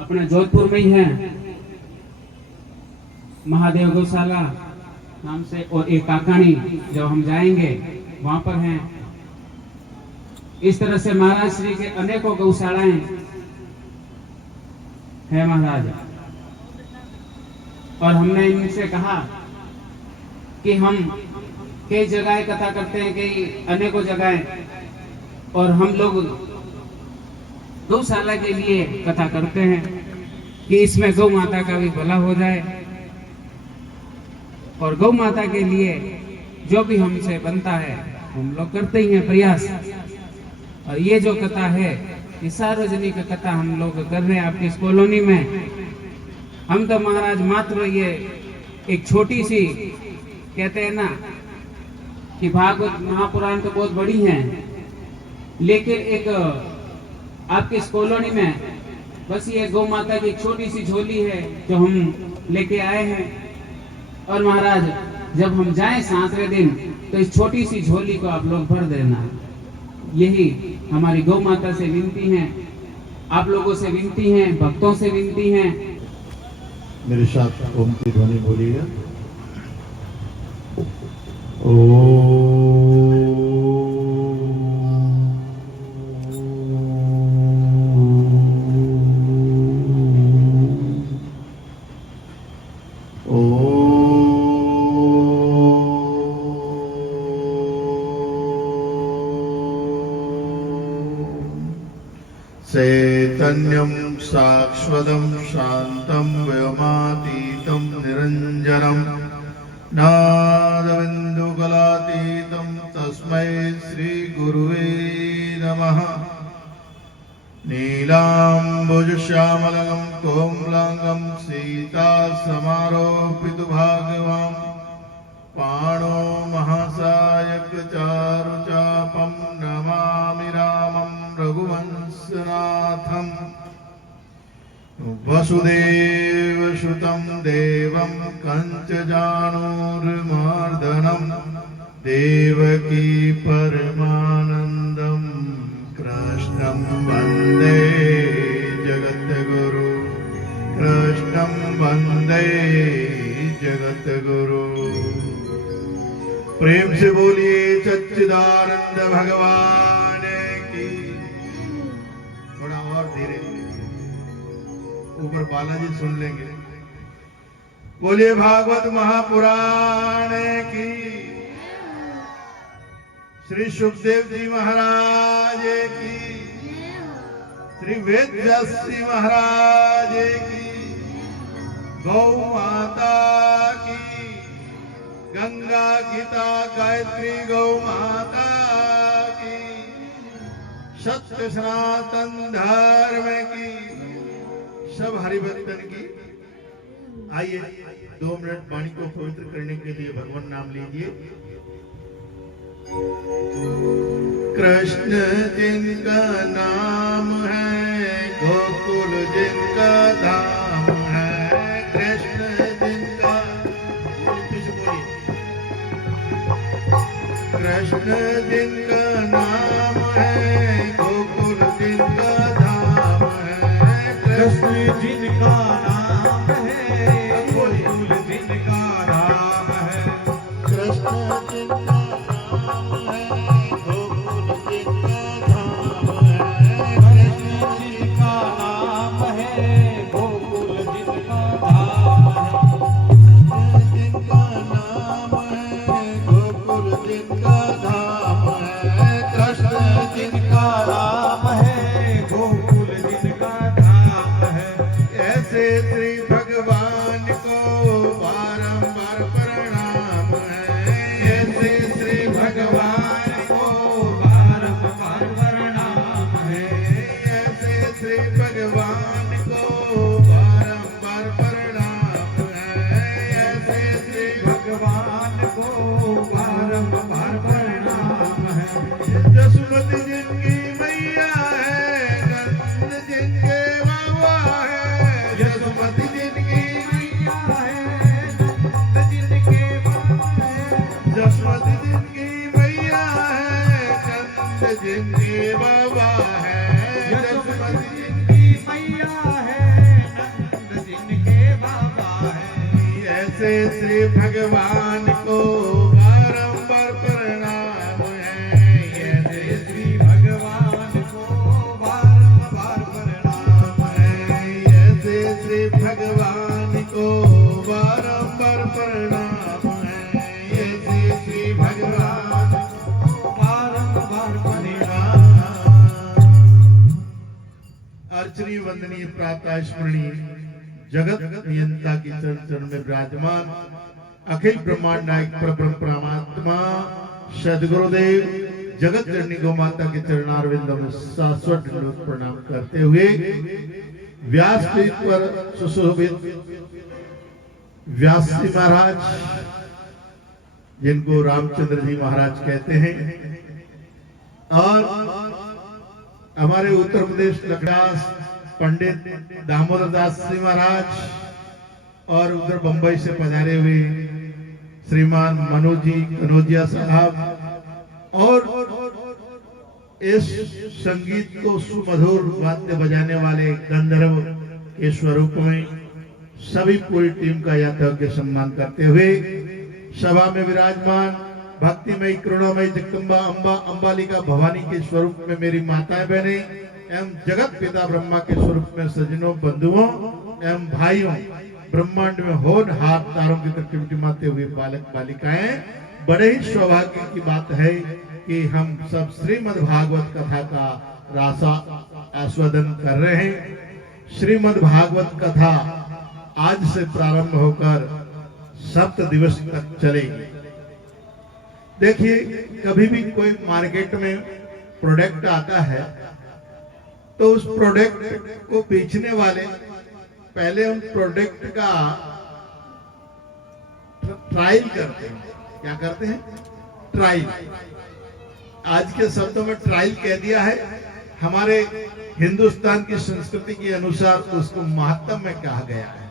अपने जोधपुर में ही है महादेव गौशाला नाम से, और एक काकाणी जब हम जाएंगे वहां पर हैं। इस तरह से महाराज श्री के अनेकों गौशालाएं हैं महाराज। और हमने इनसे कहा कि हम कई जगह कथा करते हैं, कई अनेकों जगह, और हम लोग गौशाला के लिए कथा करते हैं कि इसमें गौ माता का भी भला हो जाए, और गौ माता के लिए जो भी हमसे बनता है हम लोग करते ही हैं प्रयास। और ये जो कथा है ये सार्वजनिक कथा हम लोग कर रहे हैं आपकी इस कॉलोनी में। हम तो महाराज मात्र ये एक छोटी सी, कहते हैं ना कि भागवत महापुराण तो बहुत बड़ी है, लेकिन एक आपकी इस कॉलोनी में बस ये गौ माता की छोटी सी झोली है जो हम लेके आए हैं। और महाराज जब हम जाएं 7वें दिन तो इस छोटी सी झोली को आप लोग भर देना, यही हमारी गौ माता से विनती है, आप लोगों से विनती है, भक्तों से विनती है। मेरे साथ ओम की ध्वनि बोलिएगा। ओ चैतन्यं शाश्वतं शान्तं व्योमातीतं निरञ्जनं नादबिन्दुकलातीतं तस्मै श्रीगुरुवे नमः। नीलाम्बुजश्यामलं कोमलांगं सीतासमारोपितभागवां पाणो महासायकचारुचापं नमामि रामं रघुवंशनाथं। वसुदेवसुतं देवं कंचजानूरमर्दनं देवकी परमानन्दं कृष्णं वन्दे जगद्गुरु, कृष्णं वन्दे जगद्गुरु। प्रेम से बोलिए सच्चिदानंद भगवान की। थोड़ा और धीरे, ऊपर बालाजी सुन लेंगे। बोलिए भागवत महापुराण की। श्री सुखदेव जी महाराज की, श्री वेद व्यास जी महाराज की, गौ माता की, गंगा गीता गायत्री गौ माता की, सत्य सनातन धर्म की, सब हरिभक्तन की। आइए 2 मिनट वाणी को पवित्र करने के लिए भगवान नाम लीजिए। कृष्ण जिनका नाम है, गोकुल जिनका धाम है, कृष्ण जिनका, कृष्ण जिनका नाम है, गोकुल जिनका धाम है, कृष्ण जिनका नाम है, गोकुल जिनका धाम है, कृष्ण जिनका नाम है, गोकुल जिनका धाम है, कृष्ण जिनका नाम है, गोकुल जिनका धाम है, जिनका नाम है, गोकुल जिनका धाम है, कृष्ण जिनका नाम है, गोकुल जिनका धाम है। ऐसे श्री भगवान को बारंबार प्रणाम है, ऐसे श्री भगवान को बारंबार प्रणाम है, ऐसे श्री भगवान को बारंबार प्रणाम है, ऐसे श्री भगवान को बारंबार प्रणाम है। जसुमती जिनकी मैया है, नंद जिनके बाबा है, जसुमती जिनकी मैया है, नंद जिनके बाबा है, जसुमती जिनकी मैया जसवंत जिनके बाबा है, जसवंत जिनकी मैया है, नंद जिनके बाबा है। ऐसे श्री भगवान को बारंबार प्रणाम है, ऐसे श्री भगवान को बारंबार प्रणाम है, ऐसे श्री भगवान को बारंबार प्रणाम है, ऐसे श्री भगवान बारंबार प्रणाम। अर्चनीय वंदनीय प्रातः स्मरणीय जगत नियंता की चरण चरण में विराजमान अखिल ब्रह्मांड नायक परब्रह्म परमात्मा सदगुरुदेव जगत जननी गौ माता के चरणारविंदों में शाश्वत दंडवत प्रणाम करते हुए व्यास पीठ पर सुशोभित व्यास जी महाराज, जिनको रामचंद्र जी महाराज कहते हैं, और हमारे उत्तर प्रदेश लखदास पंडित दामोदर दास जी महाराज, और उधर बंबई से पधारे हुए श्रीमान मनोज जी कनौजिया साहब, और इस संगीत को सुमधुर वाद्य बजाने वाले गंधर्व के स्वरूप में सभी पूरी टीम का यथायोग्य सम्मान करते हुए सभा में विराजमान भक्तिमयी करुणामयी जगदम्बा अम्बा अंबालिका भवानी के स्वरूप में मेरी माताएं बहनें एवं जगत पिता ब्रह्मा के स्वरूप में सज्जनों बंधुओं एवं भाइयों, ब्रह्मांड में होनहार तारों की तरफ टिमटिमाते हुए बालक बालिकाएं, बड़े ही सौभाग्य की बात है कि हम सब श्रीमद् भागवत कथा का रासा आस्वादन कर रहे हैं। श्रीमद् भागवत कथा आज से प्रारंभ होकर 7 दिवस तक चलेगी। देखिए, कभी भी कोई मार्केट में प्रोडक्ट आता है तो उस प्रोडक्ट को बेचने वाले पहले उन प्रोडक्ट का ट्रायल करते हैं। क्या करते हैं? ट्रायल। आज के शब्दों में ट्रायल कह दिया है। हमारे हिंदुस्तान की संस्कृति के अनुसार उसको महत्व में कहा गया है,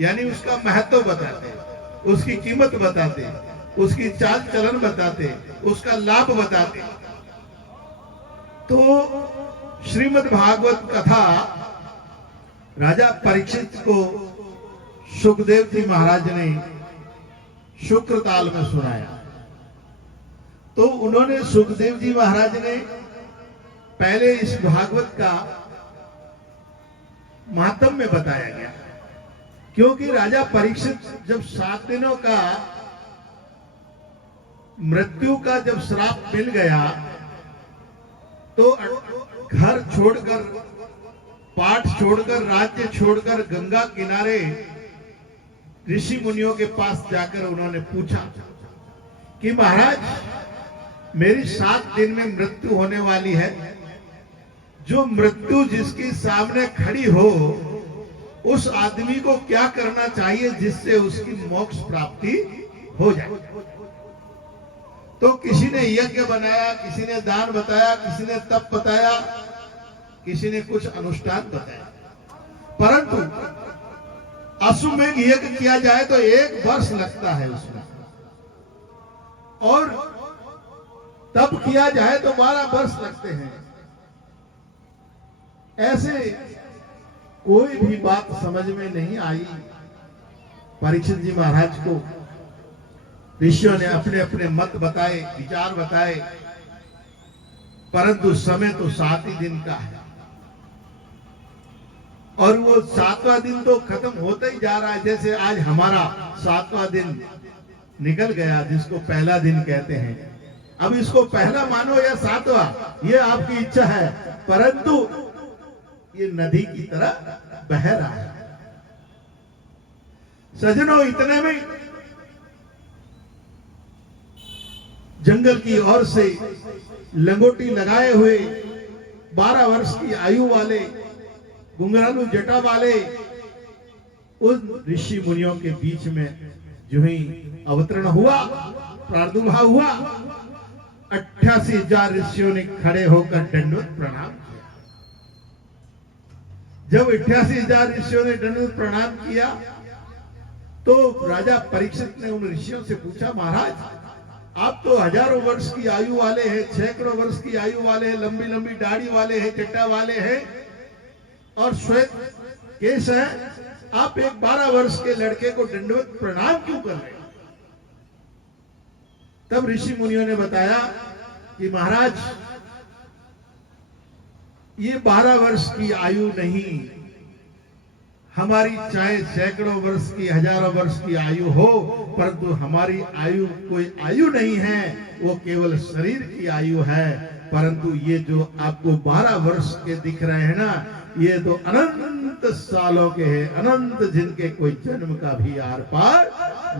यानी उसका महत्व बताते, उसकी कीमत बताते, उसकी चाल चलन बताते, उसका लाभ बताते। तो श्रीमद् भागवत कथा राजा परीक्षित को सुखदेव जी महाराज ने शुक्र ताल में सुनाया। तो उन्होंने सुखदेव जी महाराज ने पहले इस भागवत का महात्म में बताया गया, क्योंकि राजा परीक्षित जब 7 दिनों का मृत्यु का जब श्राप मिल गया तो घर छोड़कर, पाठ छोड़कर, राज्य छोड़कर गंगा किनारे ऋषि मुनियों के पास जाकर उन्होंने पूछा कि महाराज, मेरी 7 दिन में मृत्यु होने वाली है। जो मृत्यु जिसके सामने खड़ी हो, उस आदमी को क्या करना चाहिए जिससे उसकी मोक्ष प्राप्ति हो जाए? तो किसी ने यज्ञ बनाया, किसी ने दान बताया, किसी ने तप बताया, किसी ने कुछ अनुष्ठान बताया। परंतु अश्वमेध यज्ञ किया जाए तो 1 वर्ष लगता है उसमें, और तप किया जाए तो 12 वर्ष लगते हैं। ऐसे कोई भी बात समझ में नहीं आई। परीक्षित जी महाराज को ऋषियों ने अपने अपने मत बताए, विचार बताए, परंतु समय तो 7 ही दिन का है, और वो 7वां दिन तो खत्म होता ही जा रहा है। जैसे आज हमारा 7वां दिन निकल गया, जिसको पहला दिन कहते हैं। अब इसको पहला मानो या 7वां, ये आपकी इच्छा है, परंतु ये नदी की तरह बह रहा है। सजनों, इतने में जंगल की ओर से लंगोटी लगाए हुए 12 वर्ष की आयु वाले, घुंघरालू जटा वाले उन ऋषि मुनियों के बीच में जो ही अवतरण हुआ, प्रादुर्भाव हुआ, 88,000 ऋषियों ने खड़े होकर दंडवत प्रणाम किया। जब 88,000 ऋषियों ने दंडवत प्रणाम किया तो राजा परीक्षित ने उन ऋषियों से पूछा, महाराज, आप तो हजारों वर्ष की आयु वाले हैं, सैकड़ों वर्ष की आयु वाले हैं, लंबी लंबी दाढ़ी वाले हैं, चट्टा वाले हैं और श्वेत केश है। आप एक 12 वर्ष के लड़के को दंडवत प्रणाम क्यों कर रहे हैं? तब ऋषि मुनियों ने बताया कि महाराज, ये 12 वर्ष की आयु नहीं, हमारी चाहे सैकड़ों वर्ष की, हजारों वर्ष की आयु हो, परंतु हमारी आयु कोई आयु नहीं है, वो केवल शरीर की आयु है। परंतु ये जो आपको 12 वर्ष के दिख रहे हैं ना, ये तो अनंत सालों के हैं, अनंत, जिनके कोई जन्म का भी आर पार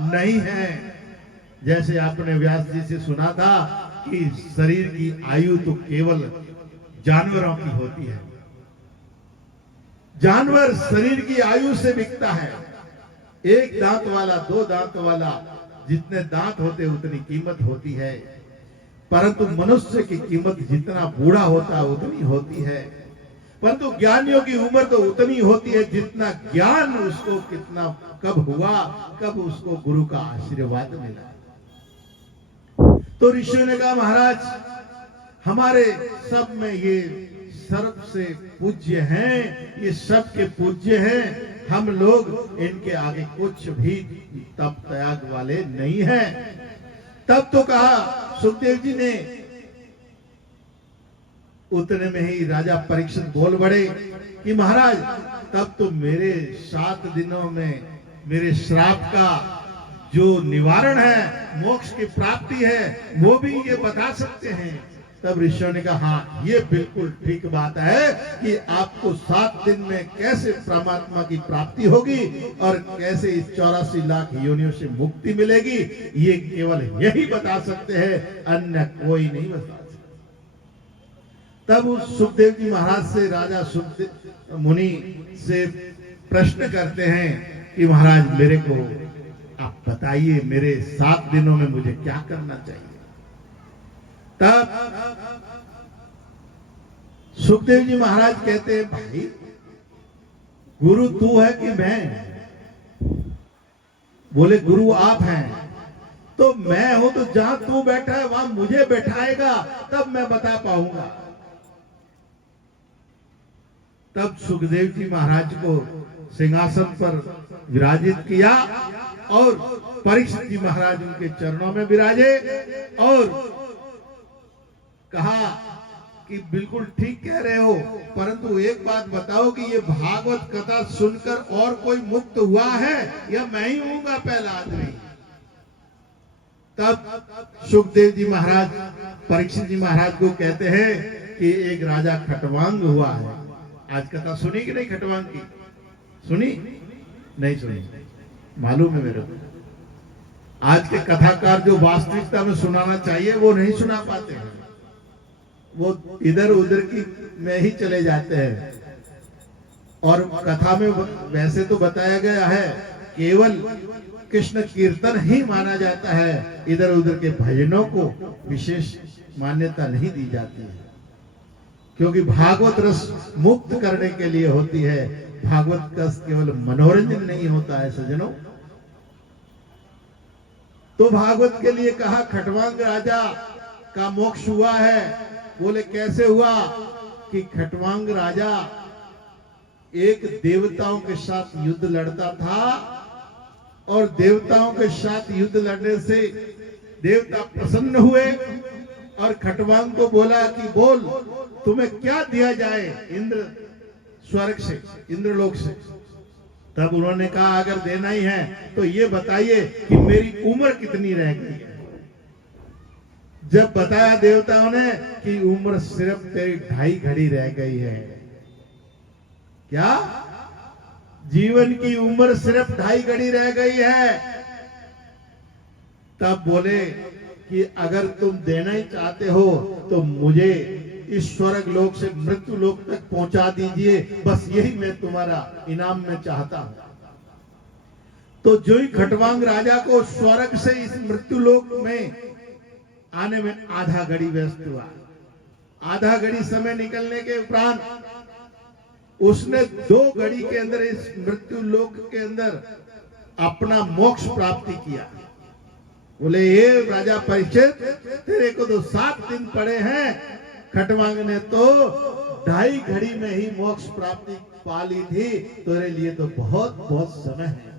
नहीं है। जैसे आपने व्यास जी से सुना था कि शरीर की आयु तो केवल जानवरों की होती है। जानवर शरीर की आयु से बिकता है। एक दांत वाला, 2 दांत वाला, जितने दांत होते उतनी कीमत होती है, परंतु मनुष्य की कीमत जितना बूढ़ा होता है उतनी होती है। परंतु ज्ञानियों की उम्र तो उतनी होती है जितना ज्ञान उसको कितना कब हुआ, कब उसको गुरु का आशीर्वाद मिला। तो ऋषियों ने कहा, महाराज, हमारे सब में ये सबसे पूज्य हैं, ये सब के पूज्य हैं, हम लोग इनके आगे कुछ भी तप त्याग वाले नहीं हैं। तब तो कहा सुखदेव जी ने, उतने में ही राजा परीक्षित बोल पड़े कि महाराज, तब तो मेरे 7 दिनों में मेरे श्राप का जो निवारण है, मोक्ष की प्राप्ति है, वो भी ये बता सकते हैं। तब ऋषियों ने कहा, हाँ, ये बिल्कुल ठीक बात है कि आपको 7 दिन में कैसे परमात्मा की प्राप्ति होगी और कैसे इस 84 लाख योनियों से मुक्ति मिलेगी, ये केवल यही बता सकते हैं, अन्य कोई नहीं बता सकता। तब उस सुखदेव जी महाराज से राजा सुखदेव मुनि से प्रश्न करते हैं कि महाराज, मेरे को आप बताइए, मेरे 7 दिनों में मुझे क्या करना चाहिए। तब सुखदेव जी महाराज कहते हैं, भाई, गुरु तू है कि मैं? बोले, गुरु आप हैं। तो मैं हूं तो जहां तू बैठा है वहां मुझे बैठाएगा, तब मैं बता पाऊंगा। तब सुखदेव जी महाराज को सिंहासन पर विराजित किया और परीक्षित जी महाराज उनके चरणों में विराजे और कहा कि बिल्कुल ठीक कह रहे हो, परंतु एक बात बताओ कि ये भागवत कथा सुनकर और कोई मुक्त हुआ है या मैं ही हूँगा पहला आदमी? तब सुखदेव जी महाराज परीक्षित जी महाराज को कहते हैं कि एक राजा खटवांग हुआ है। आज कथा सुनी कि नहीं? खटवांग की सुनी? नहीं सुनी? मालूम है मेरे को। आज के कथाकार जो वास्तविकता में सुनाना चाहिए वो नहीं सुना पाते हैं, वो इधर उधर की में ही चले जाते हैं। और कथा में वैसे तो बताया गया है केवल कृष्ण कीर्तन ही माना जाता है, इधर उधर के भजनों को विशेष मान्यता नहीं दी जाती है, क्योंकि भागवत रस मुक्त करने के लिए होती है। भागवत रस केवल मनोरंजन नहीं होता है सज्जनों। तो भागवत के लिए कहा खटवांग राजा का मोक्ष हुआ है। बोले कैसे हुआ? कि खटवांग राजा एक देवताओं के साथ युद्ध लड़ता था और देवताओं के साथ युद्ध लड़ने से देवता प्रसन्न हुए और खटवांग को बोला कि बोल तुम्हें क्या दिया जाए इंद्र स्वर्ग से, इंद्रलोक से। तब उन्होंने कहा अगर देना ही है तो ये बताइए कि मेरी उम्र कितनी रह गई है। जब बताया देवताओं ने कि उम्र सिर्फ तेरी 2.5 घड़ी रह गई है। क्या? जीवन की उम्र सिर्फ 2.5 घड़ी रह गई है। तब बोले कि अगर तुम देना ही चाहते हो तो मुझे इस स्वर्ग लोक से मृत्यु लोक तक पहुंचा दीजिए, बस यही मैं तुम्हारा इनाम में चाहता हूं। तो जो ही खटवांग राजा को स्वर्ग से इस मृत्यु लोक में आने में आधा घड़ी व्यस्त हुआ। आधा घड़ी समय निकलने के उपरांत उसने 2 घड़ी के अंदर इस मृत्यु लोक के अंदर अपना मोक्ष प्राप्ति किया। बोले ये राजा परीक्षित, तेरे को तो 7 दिन पड़े हैं, खटवांग ने तो 2.5 घड़ी में ही मोक्ष प्राप्ति पा ली थी, तेरे लिए तो बहुत बहुत समय है।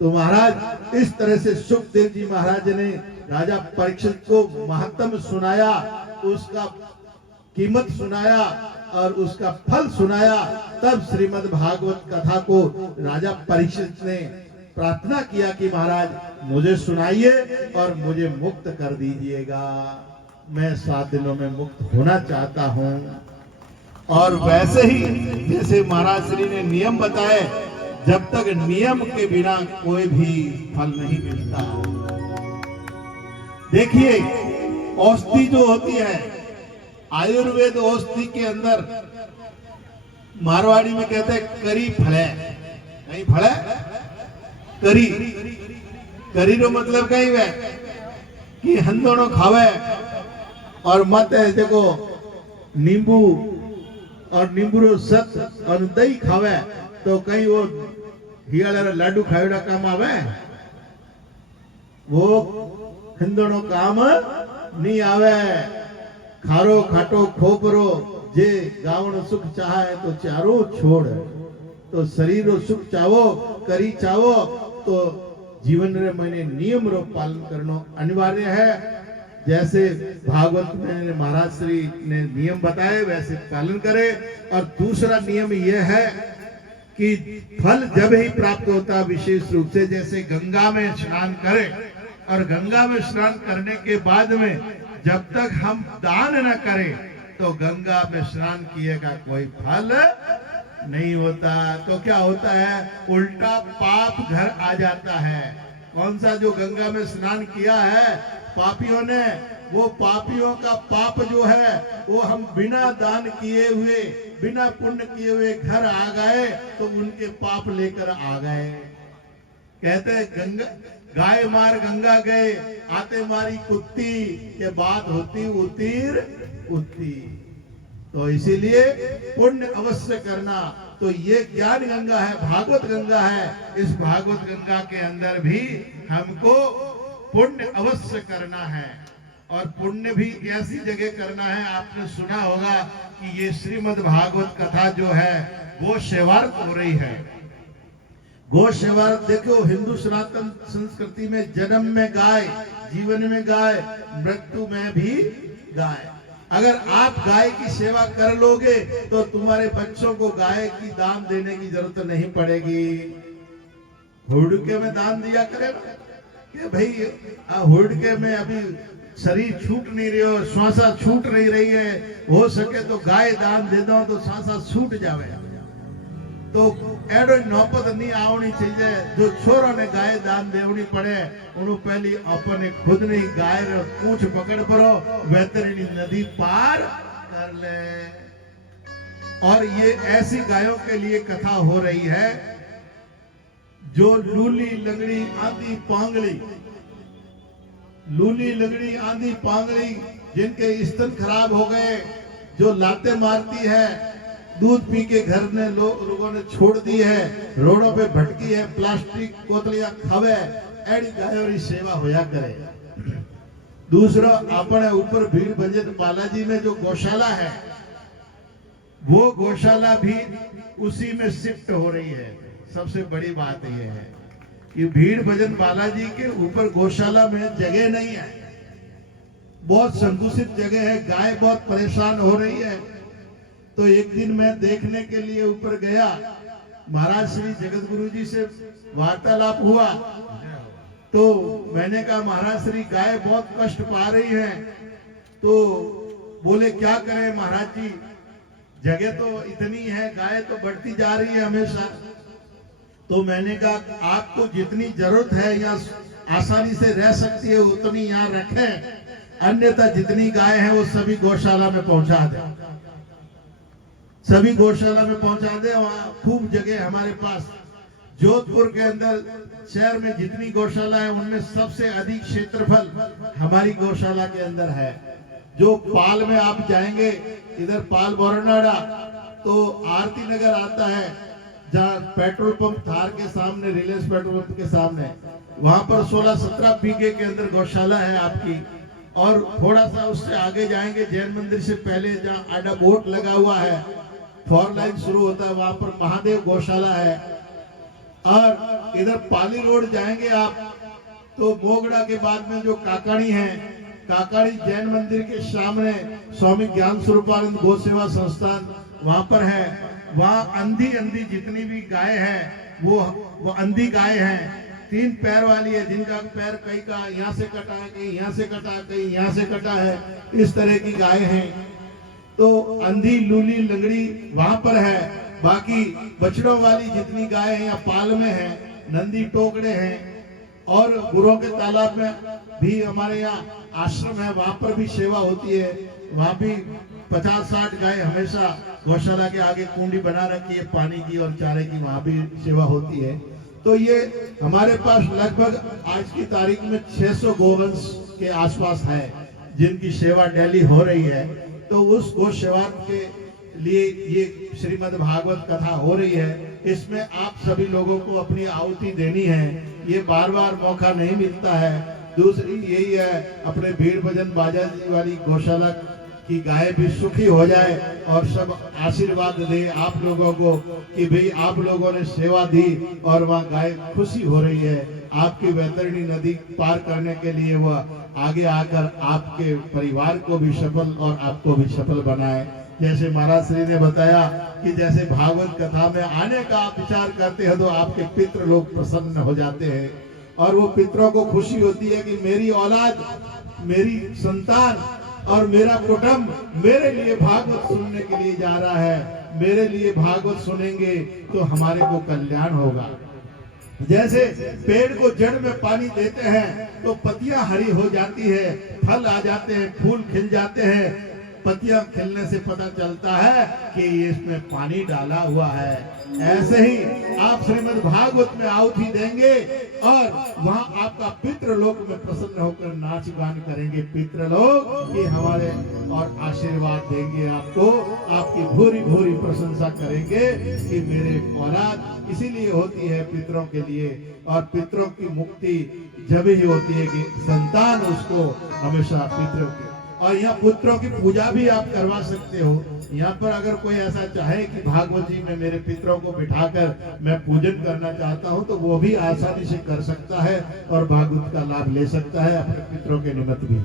तो महाराज इस तरह से सुखदेव जी महाराज ने राजा परीक्षित को महत्व सुनाया, उसका कीमत सुनाया और उसका फल सुनाया। तब श्रीमद् भागवत कथा को राजा परीक्षित ने प्रार्थना किया कि महाराज मुझे सुनाइए और मुझे मुक्त कर दीजिएगा, मैं 7 दिनों में मुक्त होना चाहता हूं। और वैसे ही जैसे महाराज श्री ने नियम बताए, जब तक नियम के बिना कोई भी फल नहीं मिलता। देखिए औषधि जो होती है, आयुर्वेद औषधि के अंदर मारवाड़ी में कहते हैं करी फले, नहीं फले करी, करी रो मतलब कई वे कि हंदोनो खावे और मत है देखो नींबू और नींबू रो सत और दही खावे तो कहीं वो हियाला लाडू खावेड़ा काम आवे, वो हिंदोनो काम नहीं आवे। खारो खाटो खोपरो जे गावण सुख चाहे तो चारो छोड़, तो शरीर सुख चावो करी चावो तो जीवन रे मैंने नियम रो पालन करना अनिवार्य है। जैसे भागवत में महाराज श्री ने नियम बताए वैसे पालन करे। और दूसरा नियम यह है कि फल जब ही प्राप्त होता, विशेष रूप से जैसे गंगा में स्नान करें, और गंगा में स्नान करने के बाद में जब तक हम दान न करें तो गंगा में स्नान किए का कोई फल नहीं होता। तो क्या होता है, उल्टा पाप घर आ जाता है। कौन सा जो गंगा में स्नान किया है पापियों ने, वो पापियों का पाप जो है वो हम बिना दान किए हुए, बिना पुण्य किए हुए घर आ गए तो उनके पाप लेकर आ गए। कहते हैं गंगा गाय मार गंगा गए, आते मारी कुत्ती, ये बात होती उतीर उती। तो इसीलिए पुण्य अवश्य करना। तो ये ज्ञान गंगा है, भागवत गंगा है। इस भागवत गंगा के अंदर भी हमको पुण्य अवश्य करना है, और पुण्य भी ऐसी जगह करना है। आपने सुना होगा कि ये श्रीमद् भागवत कथा जो है गो सेवार्थ हो रही है। गो सेवार्थ देखो, हिंदू सनातन संस्कृति में जन्म में गाय, जीवन में गाय, मृत्यु में भी गाय। अगर आप गाय की सेवा कर लोगे तो तुम्हारे बच्चों को गाय की दान देने की जरूरत नहीं पड़ेगी। हुड़के में दान दिया करेगा कि भाई हुड़के में अभी शरीर छूट नहीं रही हो, श्वासा छूट नहीं रही है, हो सके तो गाय दान दे दो तो श्वासा छूट जावे। तो एडो नौपत नहीं आवनी चाहिए। जो छोरों ने गाय दान देवनी पड़े उन्होंने पहली अपने खुद ने गाय रे पूंछ पकड़ पड़ो, बेहतरीन नदी पार कर ले। और ये ऐसी गायों के लिए कथा हो रही है जो लूली लंगड़ी आंधी पांगली, लूली लंगड़ी आंधी पांगली, जिनके स्तन खराब हो गए, जो लाते मारती है, दूध पी के घर ने लोगों ने छोड़ दी है, रोडों पे भटकी है, प्लास्टिक कोतलियां खावे, ऐडी गायों की सेवा होया करे। दूसरा अपने ऊपर भीड़ भजन बालाजी में जो गौशाला है, वो गौशाला भी उसी में शिफ्ट हो रही है। सबसे बड़ी बात यह है कि भीड़ भजन बालाजी के ऊपर गौशाला में जगह नहीं है, बहुत संकुचित जगह है, गाय बहुत परेशान हो रही है। तो एक दिन मैं देखने के लिए ऊपर गया, महाराज श्री जगत गुरु जी से वार्तालाप हुआ। तो मैंने कहा महाराज श्री गाय बहुत कष्ट पा रही है। तो बोले क्या करें महाराज जी, जगह तो इतनी है, गाय तो बढ़ती जा रही है हमेशा। तो मैंने कहा आपको जितनी जरूरत है, यहाँ आसानी से रह सकती है उतनी यहाँ रखें, अन्यथा जितनी गाय है वो सभी गौशाला में पहुंचा दें, सभी गौशाला में पहुंचा दे। वहाँ खूब जगह हमारे पास जोधपुर के अंदर शहर में जितनी गौशाला है उनमें सबसे अधिक क्षेत्रफल हमारी गौशाला के अंदर है। जो पाल में आप जाएंगे, इधर पाल बोरनाडा तो आरती नगर आता है, जहाँ पेट्रोल पंप थार के सामने, रिलायंस पेट्रोल पंप के सामने, वहां पर 16-17 बीघे के अंदर गौशाला है आपकी। और थोड़ा सा उससे आगे जाएंगे, जैन मंदिर से पहले जहाँ आडा बोट लगा हुआ है, 4 लाइन शुरू होता है, वहां पर महादेव गौशाला है। और इधर पाली रोड जाएंगे आप तो मोगड़ा के बाद में जो काकाड़ी है, काकाड़ी जैन मंदिर के सामने स्वामी ज्ञान स्वरूपानंद गौ सेवा संस्थान वहां पर है। वहां अंधी जितनी भी गाय है वो अंधी गाय है, 3 पैर वाली है, जिनका पैर कहीं का यहाँ से कटा है, कहीं यहाँ से कटा है, कहीं यहाँ से कटा है, इस तरह की गाय हैं। तो अंधी, लूली, लंगड़ी वहां पर है। बाकी बछड़ों वाली जितनी गाय है या पाल में है, नंदी टोकड़े हैं। और गुरुओं के तालाब में भी हमारे यहाँ आश्रम है, वहां पर भी सेवा होती है। वहां भी 50-60 गाय हमेशा गौशाला के आगे कुंडी बना रखी है पानी की और चारे की, वहां भी सेवा होती है। तो ये हमारे पास लगभग आज की तारीख में 600 गोवंश के आसपास है जिनकी सेवा डेली हो रही है। तो उस गौ सेवा के लिए ये श्रीमद् भागवत कथा हो रही है। इसमें आप सभी लोगों को अपनी आहुति देनी है, ये बार बार मौका नहीं मिलता है। दूसरी यही है, अपने भीड़ भजन बाजा जी वाली गौशाला की गाय भी सुखी हो जाए और सब आशीर्वाद दे आप लोगों को कि भाई आप लोगों ने सेवा दी और वहाँ गाय खुशी हो रही है। आपकी वैतरणी नदी पार करने के लिए वह आगे आकर आपके परिवार को भी सफल और आपको भी सफल बनाए। जैसे महाराज श्री ने बताया कि जैसे भागवत कथा में आने का आप विचार करते हो तो आपके पितृ लोग प्रसन्न हो जाते हैं और वो पितरों को खुशी होती है कि मेरी औलाद, मेरी संतान और मेरा कुटुंब मेरे लिए भागवत सुनने के लिए जा रहा है। मेरे लिए भागवत सुनेंगे तो हमारे को कल्याण होगा। जैसे पेड़ को जड़ में पानी देते हैं तो पत्तियां हरी हो जाती है, फल आ जाते हैं, फूल खिल जाते हैं। पत्तियां खिलने से पता चलता है कि इसमें पानी डाला हुआ है। ऐसे ही आप श्रीमद् भागवत में आहुति देंगे और वहां आपका पितृ लोक में प्रसन्न होकर नाच गान करेंगे पितृ लोग कि हमारे, और आशीर्वाद देंगे आपको, आपकी भूरी भूरी प्रशंसा करेंगे कि मेरे औलाद। इसीलिए होती है पितरों के लिए, और पितरों की मुक्ति जब ही होती है कि संतान उसको हमेशा पितरों की। और यहाँ पुत्रों की पूजा भी आप करवा सकते हो। यहाँ पर अगर कोई ऐसा चाहे कि भागवत जी में मेरे पितरों को बिठाकर मैं पूजन करना चाहता हूँ तो वो भी आसानी से कर सकता है और भागवत का लाभ ले सकता है अपने पितरों के निमित्त भी।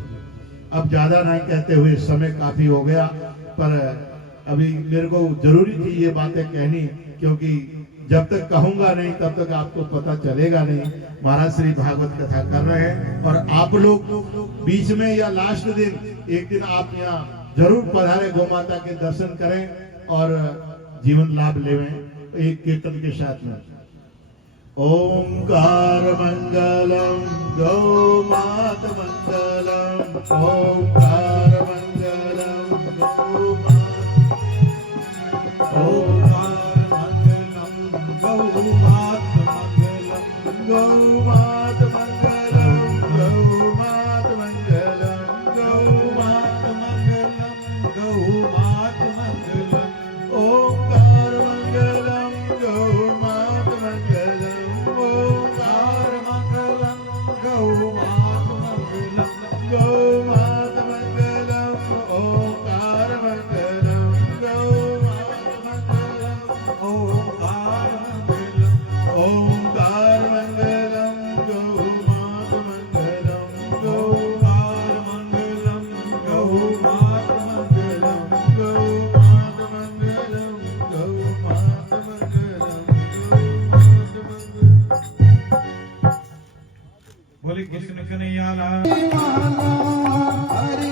अब ज्यादा नहीं कहते हुए, समय काफी हो गया, पर अभी मेरे को जरूरी थी ये बातें कहनी, क्योंकि जब तक कहूंगा नहीं तब तक आपको पता चलेगा नहीं। महाराज श्री भागवत कथा कर रहे हैं और आप लोग बीच में या लास्ट दिन एक दिन आप यहाँ जरूर पधारे, गौ माता के दर्शन करें और जीवन लाभ लेवें एक कीर्तन के साथ में। ओंकार मंगलम गौ मात मंगलम, ओंकार मंगलम गौ मात, ओंकार मंगलम गौ मात मंगलम, गौ मात मंगलम, गौ मात मंगलम, गौ मात मंगलम, गौ मात मंगलम, ओंकार मंगलम गौ मात मंगलम, ओंकार मंगलम गौ मात मंगलम, गौ मात मंगलम, ओंकार मंगलम गौ मात मंगलम, ओंकार मंगलम, ओंकार मंगलम गौ मात मंगलम, ओंकार मंगलम गौ मात मंगलम, गौ मात मंगलम, गौ मात मंगलम, गौ मात मंगलम। बोले कृष्ण कन्हैया लाल। हरि